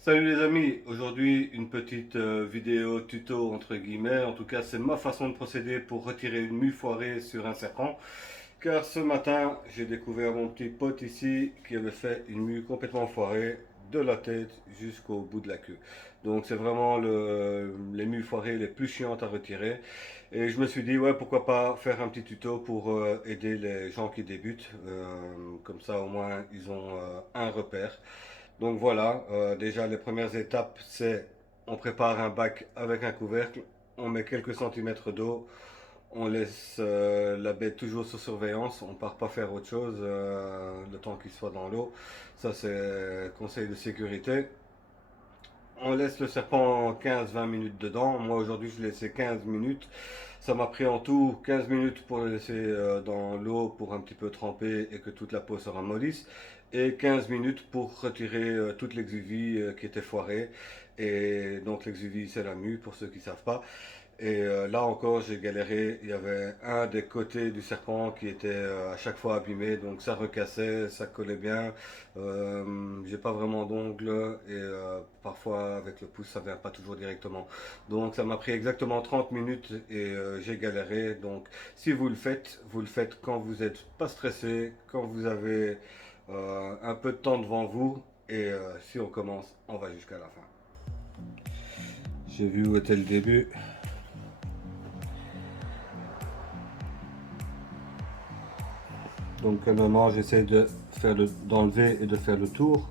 Salut les amis, aujourd'hui une petite vidéo tuto entre guillemets, en tout cas c'est ma façon de procéder pour retirer une mue foirée sur un serpent, car ce matin j'ai découvert mon petit pote ici qui avait fait une mue complètement foirée de la tête jusqu'au bout de la queue. Donc c'est vraiment les mues foirées les plus chiantes à retirer et je me suis dit ouais pourquoi pas faire un petit tuto pour aider les gens qui débutent, comme ça au moins ils ont un repère. Donc voilà, déjà les premières étapes, c'est on prépare un bac avec un couvercle, on met quelques centimètres d'eau, on laisse la bête toujours sous surveillance, on part pas faire autre chose le temps qu'il soit dans l'eau. Ça c'est conseil de sécurité. On laisse le serpent 15-20 minutes dedans. Moi aujourd'hui je l'ai laissé 15 minutes. Ça m'a pris en tout 15 minutes pour le laisser dans l'eau pour un petit peu tremper et que toute la peau se ramollisse. Et 15 minutes pour retirer toute l'exuvie qui était foirée. Et donc l'exuvie c'est la mue pour ceux qui ne savent pas. Et là encore, j'ai galéré. Il y avait un des côtés du serpent qui était à chaque fois abîmé, donc ça recassait, ça collait bien. J'ai pas vraiment d'ongles et parfois avec le pouce, ça vient pas toujours directement. Donc ça m'a pris exactement 30 minutes et j'ai galéré. Donc si vous le faites quand vous n'êtes pas stressé, quand vous avez un peu de temps devant vous. Et si on commence, on va jusqu'à la fin. J'ai vu où était le début. Donc calmement, j'essaie d'enlever et de faire le tour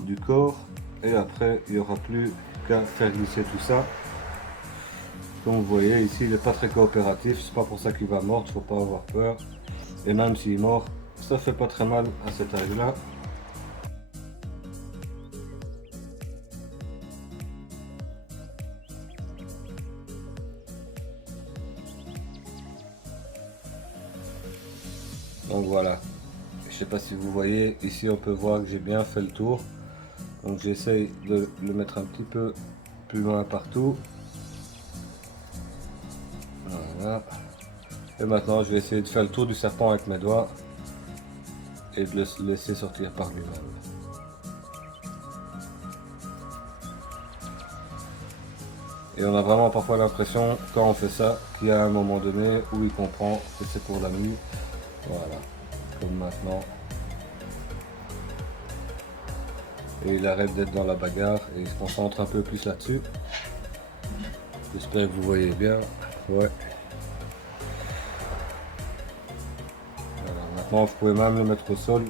du corps. Et après, il n'y aura plus qu'à faire glisser tout ça. Comme vous voyez, ici, il n'est pas très coopératif. C'est pas pour ça qu'il va mordre, faut pas avoir peur. Et même s'il mord, ça fait pas très mal à cet âge-là. Donc voilà. Je sais pas si vous voyez, ici on peut voir que j'ai bien fait le tour. Donc j'essaye de le mettre un petit peu plus loin partout. Voilà. Et maintenant je vais essayer de faire le tour du serpent avec mes doigts et de le laisser sortir par lui-même. Et on a vraiment parfois l'impression, quand on fait ça, qu'il y a un moment donné où il comprend que c'est pour la nuit. Voilà, comme maintenant. Et il arrête d'être dans la bagarre et il se concentre un peu plus là-dessus. J'espère que vous voyez bien. Ouais. Voilà. Maintenant, vous pouvez même le mettre au sol.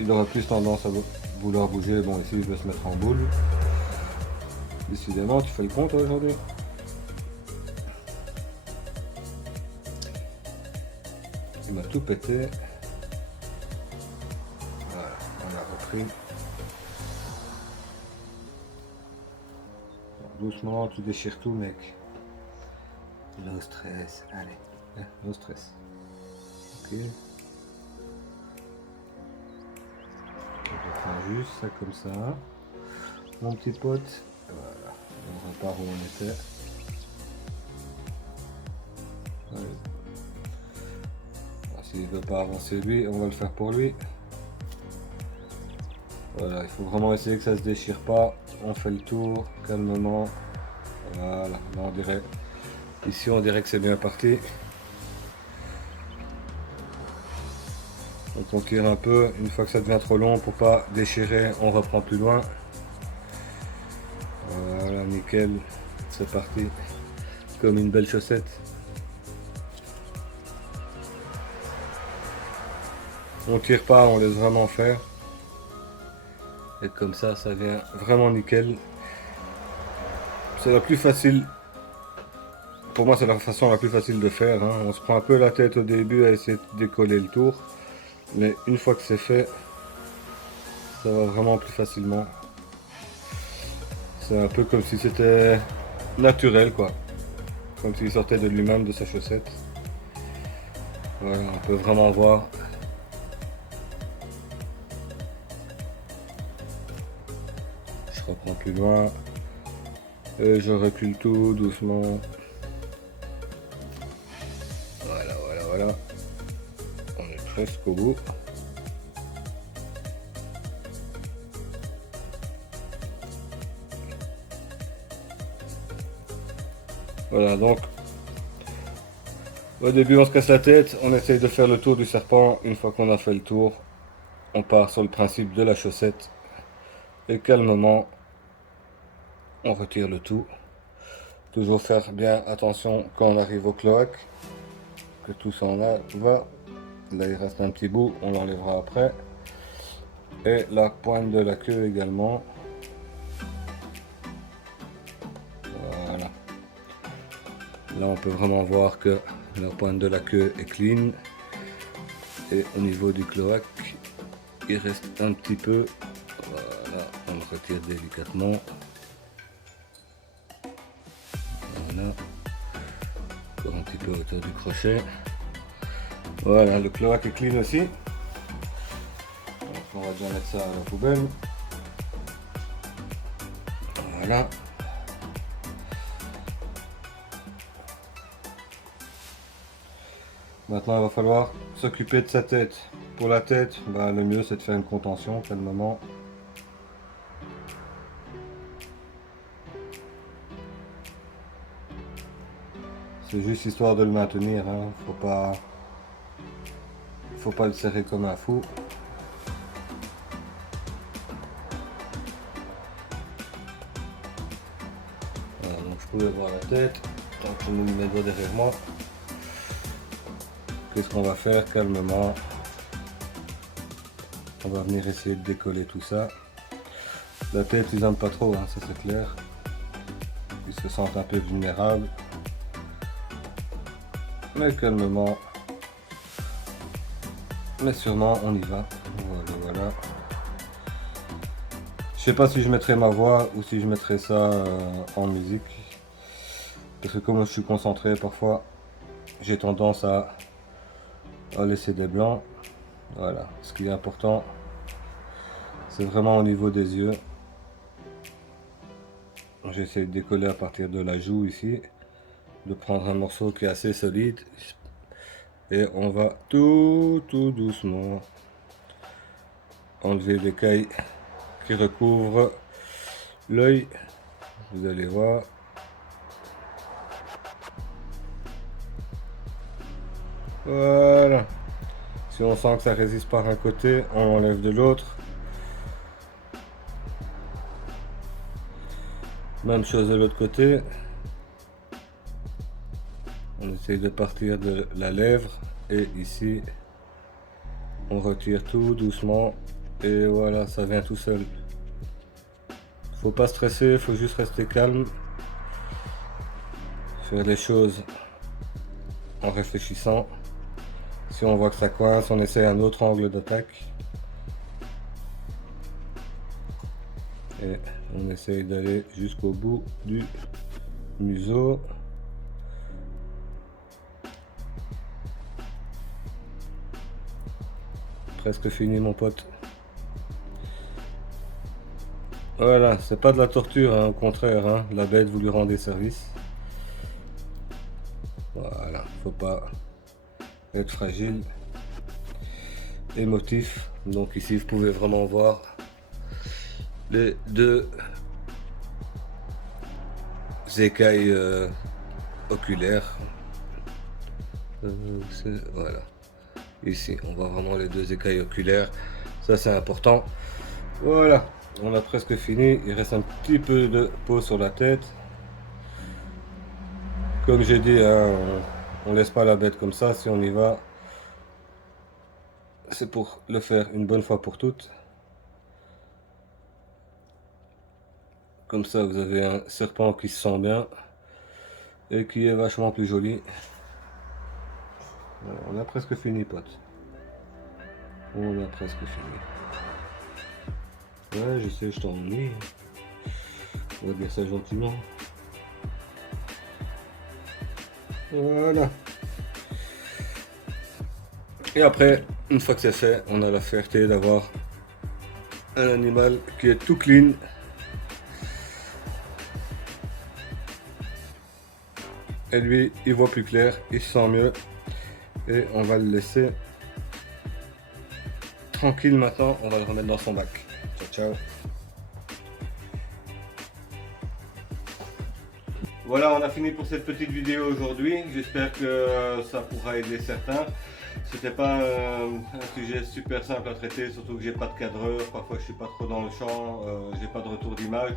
Il aura plus tendance à vouloir bouger. Bon, ici, il veut se mettre en boule. Décidément, tu fais le compte aujourd'hui. Il m'a tout pété. Voilà, on a repris. Doucement, tu déchires tout, mec. No stress, allez, no stress. Ok. On va faire juste ça comme ça. Mon petit pote. Voilà. On repart où on était. Ouais. S'il ne veut pas avancer lui, on va le faire pour lui. Voilà, il faut vraiment essayer que ça se déchire pas. On fait le tour calmement. Voilà, là on dirait. Ici on dirait que c'est bien parti. Donc on tire un peu, une fois que ça devient trop long pour pas déchirer, on reprend plus loin. Voilà, nickel, c'est parti. Comme une belle chaussette. On tire pas, on laisse vraiment faire. Et comme ça vient vraiment nickel. C'est la plus facile. Pour moi, c'est la façon la plus facile de faire. Hein. On se prend un peu la tête au début à essayer de décoller le tour. Mais une fois que c'est fait, ça va vraiment plus facilement. C'est un peu comme si c'était naturel, quoi. Comme s'il sortait de lui-même, de sa chaussette. Voilà, on peut vraiment voir. Je reprends plus loin. Et je recule tout doucement. Voilà, voilà, voilà. On est presque au bout. Voilà, donc au début on se casse la tête, on essaye de faire le tour du serpent. Une fois qu'on a fait le tour, on part sur le principe de la chaussette et calmement on retire le tout. Toujours faire bien attention quand on arrive au cloaque, que tout s'en va. Là il reste un petit bout, on l'enlèvera après. Et la pointe de la queue également. Voilà. Là on peut vraiment voir que la pointe de la queue est clean. Et au niveau du cloaque, il reste un petit peu. Voilà, on le retire délicatement. Voilà. Encore un petit peu autour du crochet. Voilà, le cloaque est clean aussi. Donc on va déjà mettre ça à la poubelle. Voilà. Maintenant il va falloir s'occuper de sa tête. Pour la tête, bah, le mieux c'est de faire une contention calmement. C'est juste histoire de le maintenir, hein. Faut pas le serrer comme un fou. Voilà, donc je pouvais voir la tête, tant que je me mets mes doigts derrière moi. Qu'est-ce qu'on va faire calmement? On va venir essayer de décoller tout ça. La tête ils aiment pas trop, hein, ça c'est clair. Ils se sentent un peu vulnérables. Mais calmement. Mais sûrement on y va. Voilà. Je sais pas si je mettrai ma voix ou si je mettrai ça en musique. Parce que comme je suis concentré parfois, j'ai tendance à laisser des blancs. Voilà, ce qui est important, c'est vraiment au niveau des yeux. J'essaie de décoller à partir de la joue ici, de prendre un morceau qui est assez solide. Et on va tout doucement enlever l'écaille qui recouvre l'œil. Vous allez voir. Voilà. Si on sent que ça résiste par un côté, on enlève de l'autre. Même chose de l'autre côté. On essaye de partir de la lèvre et ici on retire tout doucement et voilà, ça vient tout seul. Faut pas stresser, faut juste rester calme, faire les choses en réfléchissant. Si on voit que ça coince, on essaie un autre angle d'attaque et on essaye d'aller jusqu'au bout du museau. Presque fini mon pote. Voilà, c'est pas de la torture, hein, au contraire, hein, la bête vous lui rendez service. Voilà, faut pas être fragile, émotif. Donc ici vous pouvez vraiment voir les deux écailles oculaires. Voilà. Ici, on voit vraiment les deux écailles oculaires. Ça, c'est important. Voilà, on a presque fini. Il reste un petit peu de peau sur la tête. Comme j'ai dit, hein, on laisse pas la bête comme ça. Si on y va, c'est pour le faire une bonne fois pour toutes. Comme ça, vous avez un serpent qui se sent bien et qui est vachement plus joli. Voilà, on a presque fini, pote. On a presque fini. Ouais, je sais, je t'ennuie. On va dire ça gentiment. Voilà. Et après, une fois que c'est fait, on a la fierté d'avoir un animal qui est tout clean. Et lui, il voit plus clair, il se sent mieux. Et on va le laisser tranquille maintenant. On va le remettre dans son bac. Ciao, ciao. Voilà, on a fini pour cette petite vidéo aujourd'hui. J'espère que ça pourra aider certains. C'était pas un sujet super simple à traiter, surtout que j'ai pas de cadreur, parfois je suis pas trop dans le champ, j'ai pas de retour d'image.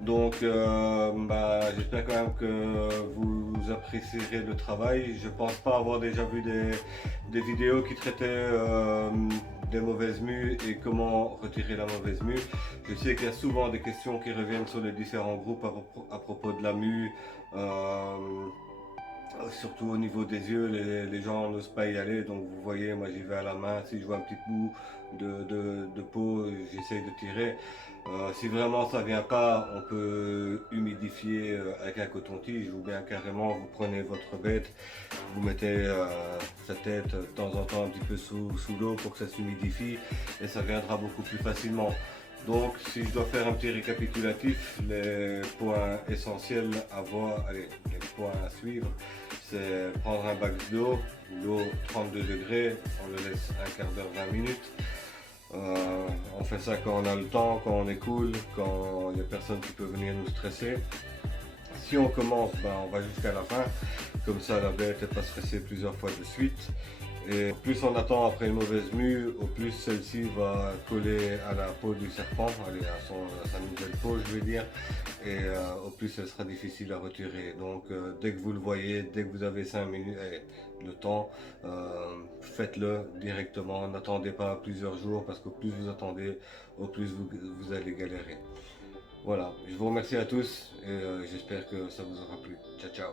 Donc j'espère quand même que vous apprécierez le travail. Je pense pas avoir déjà vu des vidéos qui traitaient des mauvaises mues et comment retirer la mauvaise mue. Je sais qu'il y a souvent des questions qui reviennent sur les différents groupes à propos de la mue. Surtout au niveau des yeux, les gens n'osent pas y aller, donc vous voyez, moi j'y vais à la main, si je vois un petit bout de peau, j'essaye de tirer. Si vraiment ça vient pas, on peut humidifier avec un coton-tige ou bien carrément vous prenez votre bête, vous mettez sa tête de temps en temps un petit peu sous l'eau pour que ça s'humidifie et ça viendra beaucoup plus facilement. Donc, si je dois faire un petit récapitulatif, les points essentiels à voir, allez, les points à suivre, c'est prendre un bac d'eau, l'eau 32 degrés, on le laisse un quart d'heure, 20 minutes. On fait ça quand on a le temps, quand on est cool, quand il n'y a personne qui peut venir nous stresser. Si on commence, on va jusqu'à la fin, comme ça la bête n'est pas stressée plusieurs fois de suite. Et plus on attend après une mauvaise mue, au plus celle-ci va coller à la peau du serpent, à sa nouvelle peau je veux dire, et au plus elle sera difficile à retirer. Donc dès que vous le voyez, dès que vous avez 5 minutes, le temps, faites-le directement, n'attendez pas plusieurs jours parce qu'au plus vous attendez, au plus vous allez galérer. Voilà, je vous remercie à tous et j'espère que ça vous aura plu. Ciao ciao.